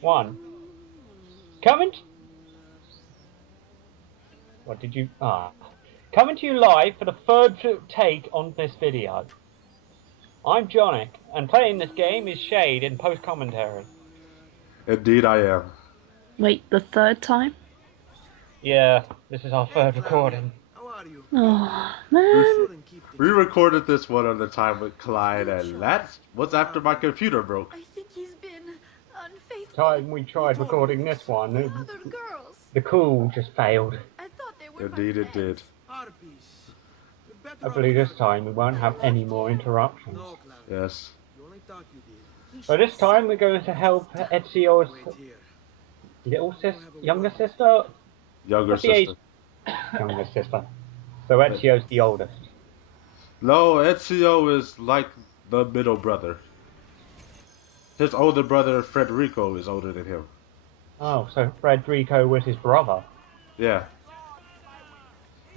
One. Coming. What did you? Coming to you live for the third take on this video. I'm Jonic, and playing this game is Shade in post commentary. Indeed, I am. Wait, the third time? Yeah, this is our third recording. How are you? Oh, man. We recorded this one at the time with Clyde, and that was after my computer broke. I think he's been unfaithful. Time we tried recording this one, Other girls. the call just failed. I thought they were Indeed, my it did. Harpies. Hopefully this time we won't have any more interruptions. No, Clara. Yes. You only thought you did. So this time we're going to help Ezio's Wait here. younger sister? Younger What's the age? sister. Younger sister. So Ezio's the oldest. No, Ezio is like the middle brother. His older brother, Federico, is older than him. Oh, so Federico was his brother. Yeah.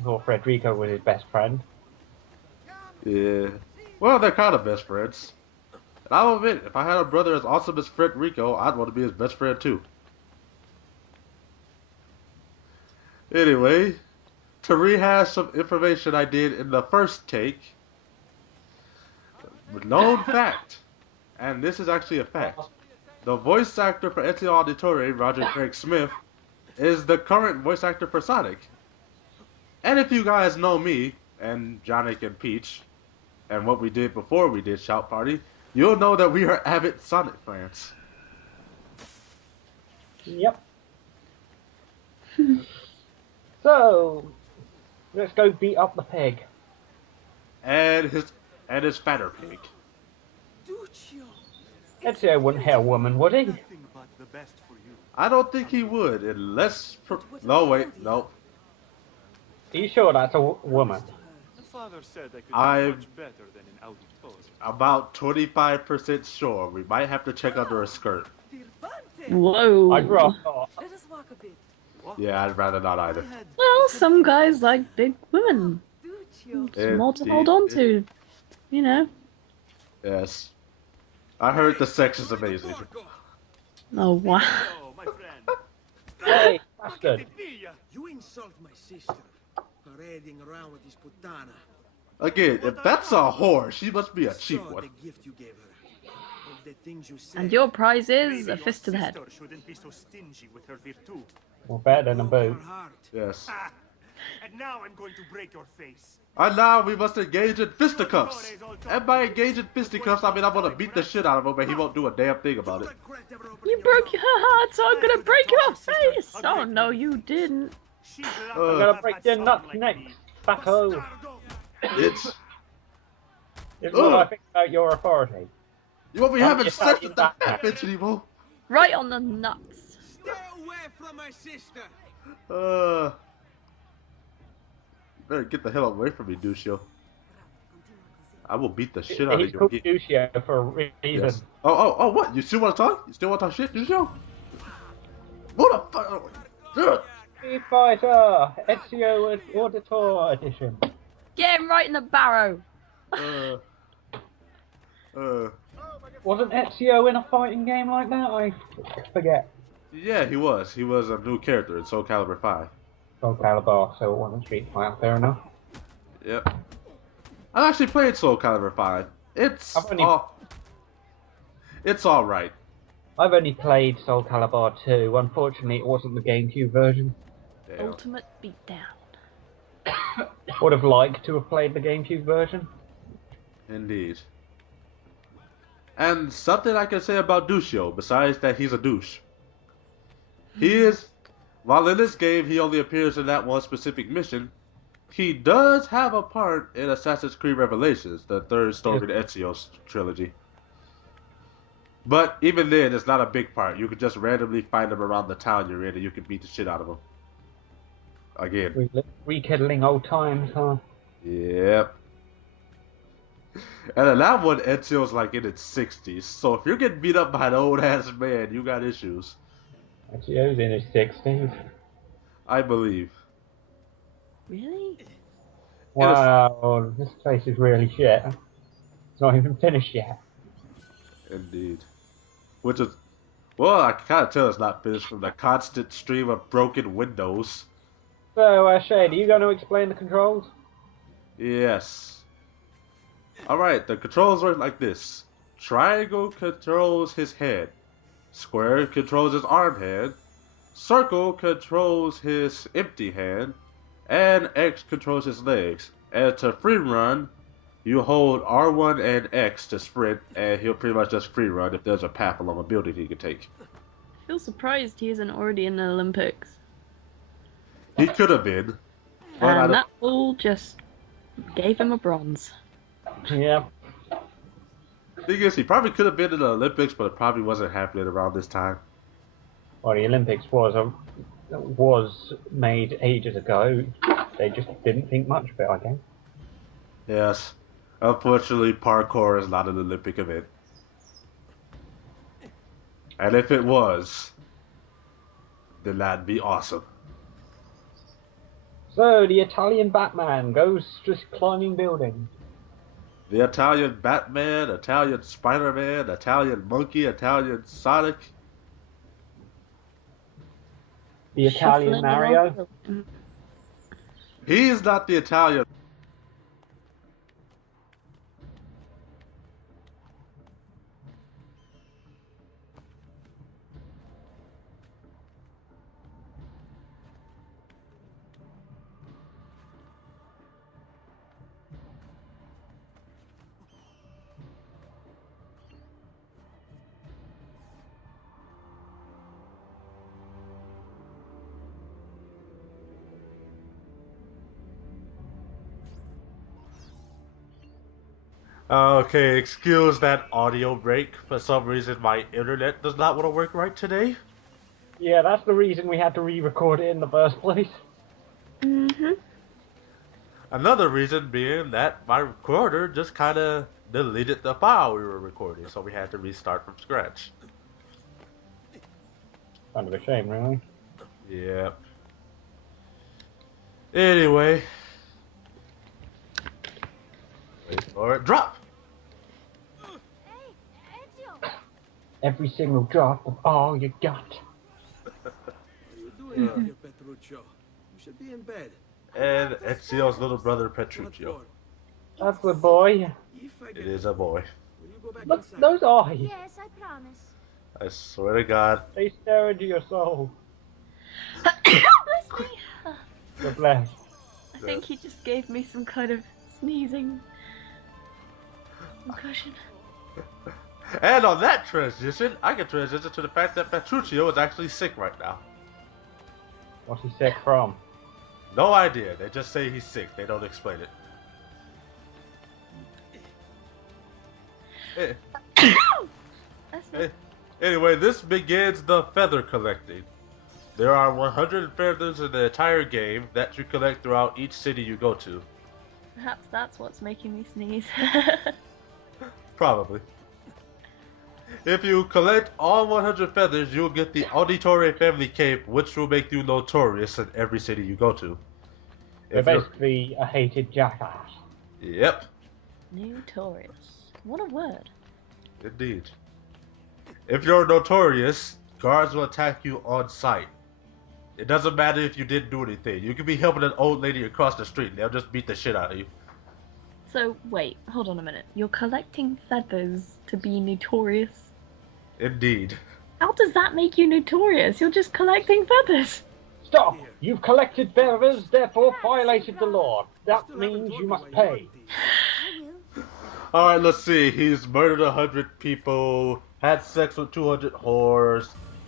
Or Federico was his best friend. Yeah. Well, they're kind of best friends. And I'll admit, if I had a brother as awesome as Federico, I'd want to be his best friend too. Anyway, to rehash some information I did in the first take, known fact, and this is actually a fact, the voice actor for Ezio Auditore, Roger Craig Smith, is the current voice actor for Sonic. And if you guys know me, and Jonic and Peach, and what we did before we did Shout Party, you'll know that we are avid Sonic fans. Yep. So, let's go beat up the pig. And his fatter pig. Ezio wouldn't hit a woman, would he? I don't think he would, unless... No, wait, no. Are you sure that's a woman? The father said I could I'm do much better than an Auditore. about 25% sure. We might have to check under her skirt. Whoa. I'd rather not. Let us walk a bit. Yeah, I'd rather not either. Well, some guys like big women. It's more to hold on to, you know. Yes. I heard the sex is amazing. Oh, wow. Oh, my friend. Hey, that's good. You insult my sister. Parading around with this putana. Again, if that's a whore, she must be a cheap Saw one. the gift you gave her. All the things you said. And your prize is Maybe a fist to the head. your sister shouldn't be so stingy with her virtue. Well, better than a broke boot. her heart. Yes. And now I'm going to break your face. And now we must engage in fisticuffs. And by engage in fisticuffs, I mean I'm gonna beat the shit out of him, but he won't do a damn thing about it. You broke your heart, so I'm gonna break your face. Oh, no, you didn't. She's I'm gonna break your nuts next, fatto. It's... Is what I think about your authority. You won't be I'm having just sex talking with that back. fat bitch anymore. Right on the nuts. Stay away from my sister. Better get the hell away from me, Dushio. I will beat the shit out of He's you. called Duccio for a reason. Yes. Oh, what? You still want to talk? You still want to talk shit, Dushio? What the fuck? Street Fighter, Ezio Auditor Edition. Get him right in the barrow. Wasn't Ezio in a fighting game like that? I forget. Yeah, he was. He was a new character in Soul Calibur 5. Soul Calibur, so it wasn't Street Fighter, fair enough. Yep. I actually played Soul Calibur 5. It's it's all right. I've only played Soul Calibur 2. Unfortunately, it wasn't the GameCube version. Damn. Ultimate beatdown. Would have liked to have played the GameCube version. Indeed. And something I can say about Dushio, besides that he's a douche. He is, while in this game he only appears in that one specific mission, he does have a part in Assassin's Creed Revelations, the third story in Ezio's trilogy. But even then, it's not a big part. You could just randomly find him around the town you're in and you can beat the shit out of him. Again. Rekindling old times, huh? Yep. And in that one, Ezio's like in its 60s. So if you're getting beat up by an old ass man, you got issues. Ezio's in his 60s. I believe. Really? Wow, this place is really shit. It's not even finished yet. Indeed. Which is Well, I can kind of tell it's not finished from the constant stream of broken windows. So, Shade, are you going to explain the controls? Yes. Alright, the controls work like this. Triangle controls his head. Square controls his arm hand. Circle controls his empty hand. And X controls his legs. And to free run, you hold R1 and X to sprint, and he'll pretty much just free run if there's a path along a building he can take. I feel surprised he isn't already in the Olympics. He could have been. But I And don't- that ball just gave him a bronze. Yeah. Thing is, he probably could have been in the Olympics, but it probably wasn't happening around this time. Well, the Olympics was made ages ago. They just didn't think much of it, I guess. Yes. Unfortunately, parkour is not an Olympic event. And if it was, then that'd be awesome. So, the Italian Batman goes just climbing buildings. The Italian Batman, Italian Spider-Man, Italian Monkey, Italian Sonic. The Italian Shuffling Mario. along the- He's not the Italian. Okay, excuse that audio break. For some reason, my internet does not want to work right today. Yeah, that's the reason we had to re-record it in the first place. Mhm. Another reason being that my recorder just kind of deleted the file we were recording, so we had to restart from scratch. Kind of a shame, really. Yep. Anyway. Wait for it. Drop! Hey, Ezio! Every single drop of all you got. What are you doing out here, Petruccio? You should be in bed. And Ezio's little brother What Petruccio. for? That's the boy. If I It get is a boy. will you go back Look, inside? those eyes. Yes, I promise. I swear to God. They stare into your soul. Bless me. You're blessed. I think he just gave me some kind of sneezing concussion. And on that transition, I can transition to the fact that Petruccio is actually sick right now. What's he sick from? No idea. They just say he's sick. They don't explain it. That's not... Anyway, this begins the feather collecting. There are 100 feathers in the entire game that you collect throughout each city you go to. Perhaps that's what's making me sneeze. Probably. If you collect all 100 feathers, you'll get the Auditore family cape, which will make you notorious in every city you go to. You're If you're- basically a hated jackass. Yep, Notorious. What a word. indeed. If you're notorious, guards will attack you on sight. It doesn't matter if you didn't do anything. You could be helping an old lady across the street and they'll just beat the shit out of you. So, wait, hold on a minute. You're collecting feathers to be notorious? Indeed. How does that make you notorious? You're just collecting feathers. Stop! You've collected feathers, therefore violated the law. That Still haven't means told you me must why pay. want these. I will. Alright, let's see. He's murdered 100 people, had sex with 200 whores,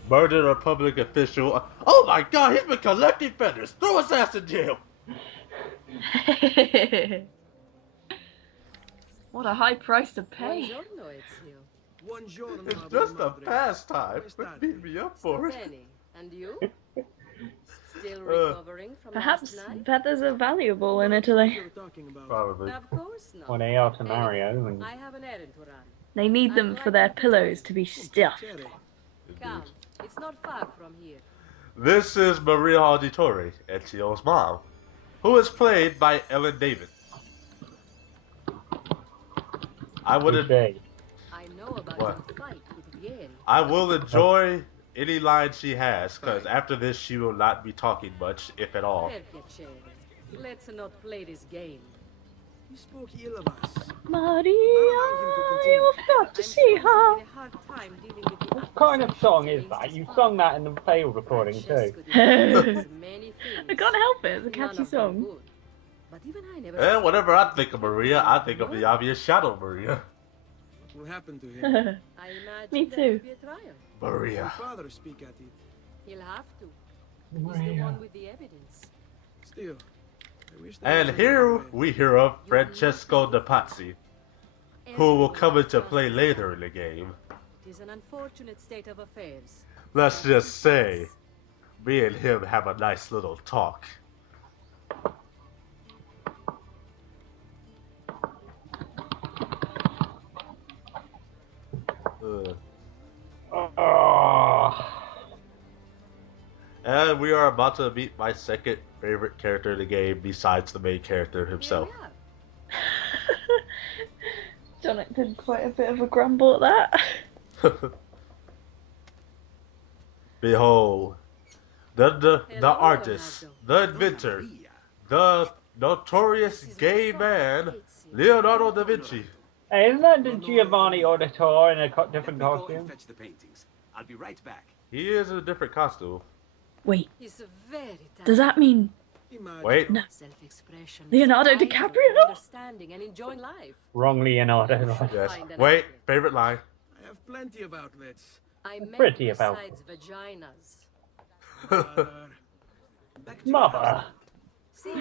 murdered a public official. Oh my god, he's been collecting feathers! Throw his ass in jail! What a high price to pay. Buongiorno, Ezio. Buongiorno, It's Ave just a Madre. pastime. Come But state? beat me up for it. Bene. And you? Still recovering from Perhaps last night? feathers are valuable in What Italy. you were talking about? Probably. Of course not. When they are to Mario, and I have an errand to run. They need them for their pillows to be stuffed. Piacere. Come, it's not far from here. This is Maria Auditore, Ezio's mom, who is played by Ellen David. I wouldn't. today. I know about What? your fight with Vieri. I will enjoy any line she has, because after this she will not be talking much, if at all. Per piacere. Let's not play this game. He spoke ill of us. Maria, continue. you've got to I'm see sure he's her. having a hard time dealing with the What kind of accusations song is against that? his You father. sung that in the failed recording too. Francesco denies many I things, can't help it. It's a none catchy of them song. good. But even I never And saw whenever him I think of Maria, I think of the obvious Shadow Maria. What happened to him? I imagine Me there too. will be a trial. Your Maria. father speak at it. He'll have to. He's the one with the evidence. Still, I wish there And was here another way. we hear of Francesco de Pazzi, who will come into play later in the game. It is an unfortunate state of affairs. Let's just say, me and him have a nice little talk. Oh. And we are about to meet my second favorite character in the game besides the main character himself. Here we are. Jonic did quite a bit of a grumble at that. Behold, the Hello, artist, the inventor, the notorious This is gay my son, man, Ezio. Leonardo da Vinci. Hey, isn't that the Giovanni Auditor in a different Let me go costume? and fetch the paintings. I'll be right back. He is in a different costume. Wait, He's very talented. does that mean Imagine. Wait, No. Self-expression, Leonardo kind, DiCaprio? understanding and enjoying life. Wrong Leonardo. yes. Find an Wait, outlet. favorite line. I have plenty of outlets. I meant Pretty about besides vaginas. Mother. Back to Mother. See,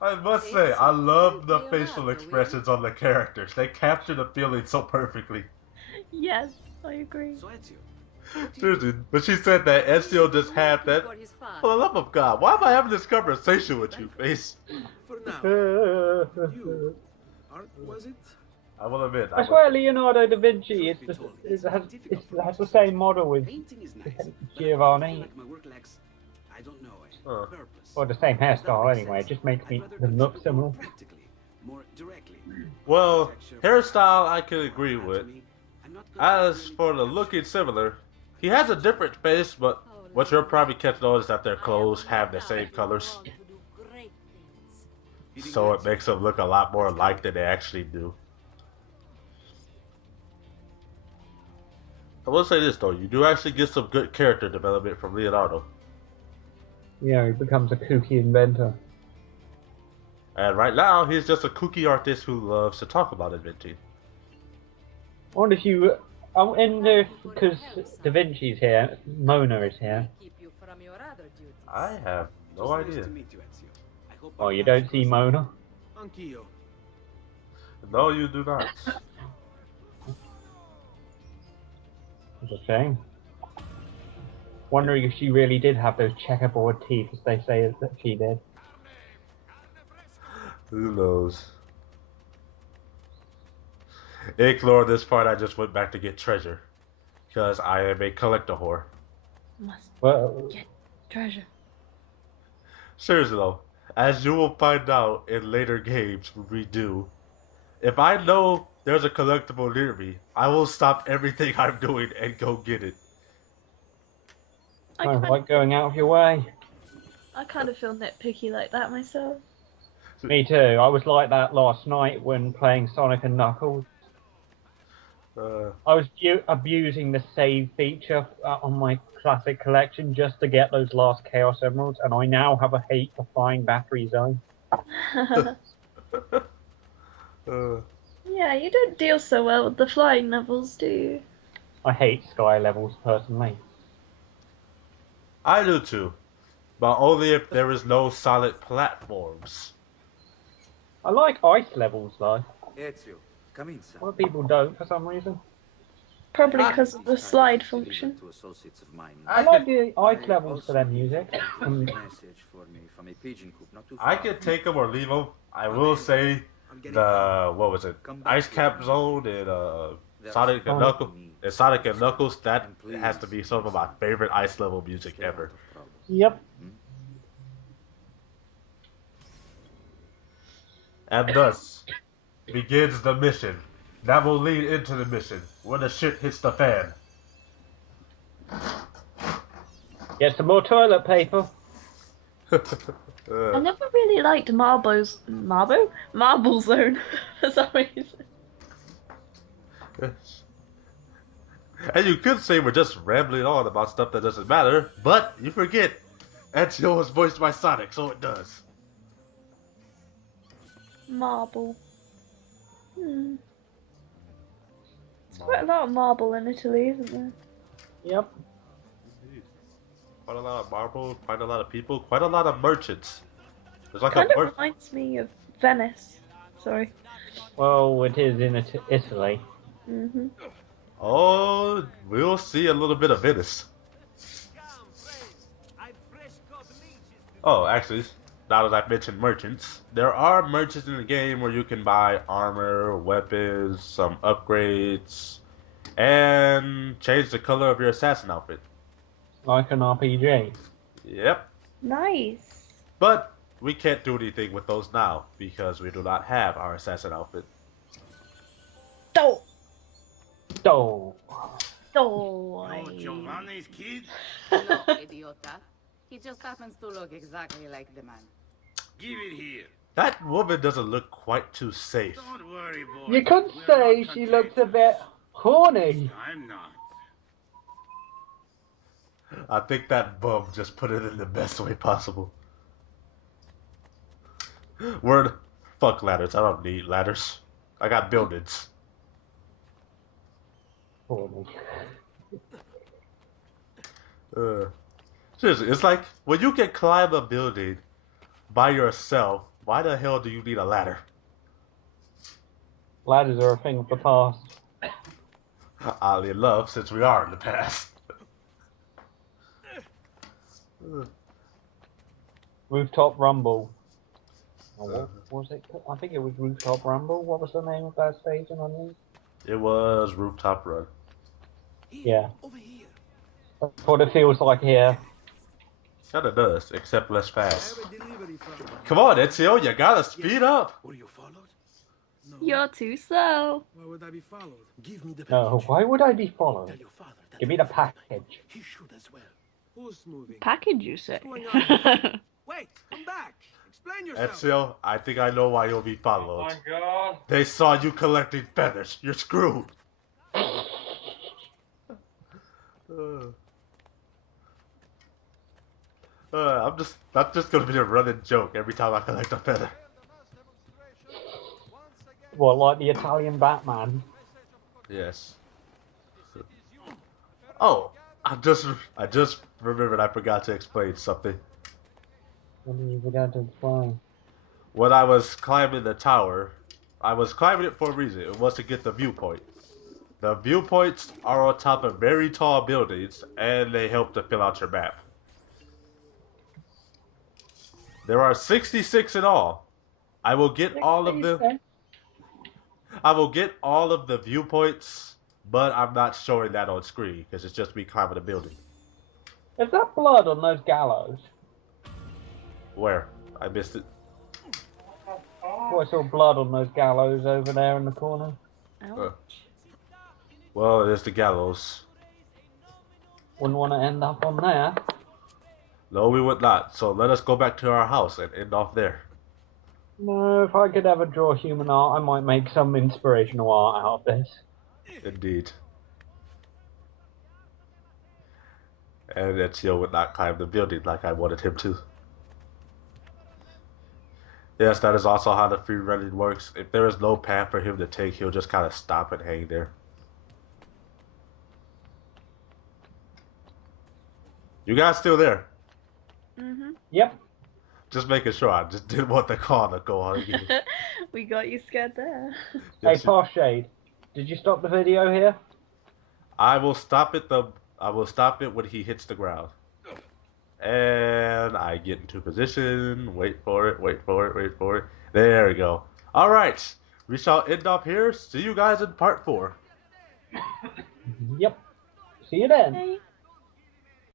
I must say, I love the facial expressions on the characters. They capture the feeling so perfectly. yes? I agree. So Ezio, Seriously, but she said that Ezio just had that. For his father. For the love of God, why am I having this conversation with you, face? For now, you. Art, was it? I will admit, I swear Leonardo da Vinci has the same model as painting is nice. but I Giovanni. feel like my work lacks, I don't know, Huh. purpose. Or the same Does that hairstyle make anyway, it sense? just makes I'd rather them look contribute similar. more practically, more directly. Well, Architecture, hairstyle I can agree with. anatomy, I'm not good As at for the really looking similar, he has a different face, but what you're probably catching on is that their I clothes have have no the same doubt colors, you go on to do great things. feeding so it Ezio. makes them look a lot more alike than they actually do. I will say this though, you do actually get some good character development from Leonardo. Yeah, he becomes a kooky inventor. And right now, he's just a kooky artist who loves to talk about inventing. I wonder if you... because Da Vinci's here, Mona is here. Keep you from your other duties. I have no Just idea. Nice to meet you, Ezio. I hope Oh, our you paths don't see cross Mona? Anch'io. No, you do not. It's a shame. Wondering if she really did have those checkerboard teeth, as they say that she did. Who knows? Ignore this part, I just went back to get treasure. Because I am a collector whore. Must Well, get treasure. Seriously though, as you will find out in later games when we do, if I know there's a collectible near me, I will stop everything I'm doing and go get it. I kind of kind, like going out of your way. I kind of feel nitpicky like that myself. Me too. I was like that last night when playing Sonic and Knuckles. I was abusing the save feature on my classic collection just to get those last Chaos Emeralds, and I now have a hate for Flying Battery Zone. Yeah, you don't deal so well with the flying levels, do you? I hate Sky levels personally. I do too, but only if there is no solid platforms. I like ice levels though. Ezio, come in, son. A lot of people don't for some reason. Probably because of the These slide titles delivered function. to associates of mine. I like the ice I levels for also their need music. you to take a message for me from a pigeon coop not too I far can from take them or leave them. I will say I'm getting the what was it? Come back Ice here Cap when Zone you and There's Sonic and Oh. Knuckles. me. And Sonic and Knuckles, that And has to be please, some of my listen. favorite ice level music Stay out ever. of trouble. Yep. And thus begins the mission that will lead into the mission when the shit hits the fan. Get some more toilet paper. I never really liked Marble Zone for some reason. And you could say we're just rambling on about stuff that doesn't matter, but you forget Ezio was voiced by Sonic, so it does. Marble. There's quite a lot of marble in Italy, isn't there? Yep. Quite a lot of marble, quite a lot of people, quite a lot of merchants. There's like Kind a of reminds me of Venice. Sorry. Well, it is in Italy. Mhm. Oh, we'll see a little bit of Venice. Oh, actually, now that I've mentioned merchants, there are merchants in the game where you can buy armor, weapons, some upgrades, and change the color of your assassin outfit. Like an RPG. Yep. Nice. But we can't do anything with those now because we do not have our assassin outfit. Oh. Oh. Oh. Giovanni's kid? No, idiota. He just happens to look exactly like the man. Give it here. That woman doesn't look quite too safe. Don't worry, boy. You could We're say not she looks a contagious. bit horny. I'm not. I think that bum just put it in the best way possible. Word, fuck ladders. I don't need ladders. I got buildings. Horny. Seriously, it's like when you can climb a building by yourself, why the hell do you need a ladder? Ladders are a thing of the past. Oddly enough, since we are in the past. Rooftop Rumble. Oh, what was it? I think it was Rooftop Rumble. What was the name of that stage in Onion? It was Rooftop Run. Yeah. Over here. That's what it feels like here. Kinda does, except less I fast. have a delivery from. Come on, Ezio, you gotta speed up. Were you followed? No. You're too slow. Why would I be followed? Give me the package. No, why would I be followed? Tell your father that Give me the package. he should as well. Who's moving? Package, you say? What's going on? Wait, come back. Explain yourself. Ezio, I think I know why you'll be followed. God. They saw you collecting feathers. You're screwed. That's just gonna be a running joke every time I collect a feather. What, like the Italian Batman? Yes. Oh, I just remembered I forgot to explain something. What do you forgot to explain? When I was climbing the tower, I was climbing it for a reason. It was to get the viewpoint. The viewpoints are on top of very tall buildings, and they help to fill out your map. There are 66 in all. I will get all of them. I will get all of the viewpoints, but I'm not showing that on screen because it's just me climbing a building. Is that blood on those gallows? Where? I missed it. Oh, I saw blood on those gallows over there in the corner. Well, there's the gallows. Wouldn't want to end up on there. No, we would not. So let us go back to our house and end off there. No, if I could ever draw human art, I might make some inspirational art out of this. Indeed. And Ezio would not climb the building like I wanted him to. Yes, that is also how the free running works. If there is no path for him to take, he'll just kind of stop and hang there. You guys still there? Mhm. Yep. Just making sure. I just didn't want the call to go on again. We got you scared there. Hey, Parshade, did you stop the video here? I will stop it. I will stop it when he hits the ground. And I get into position. Wait for it. Wait for it. Wait for it. There we go. All right. We shall end up here. See you guys in part 4. Yep. See you then. Hey.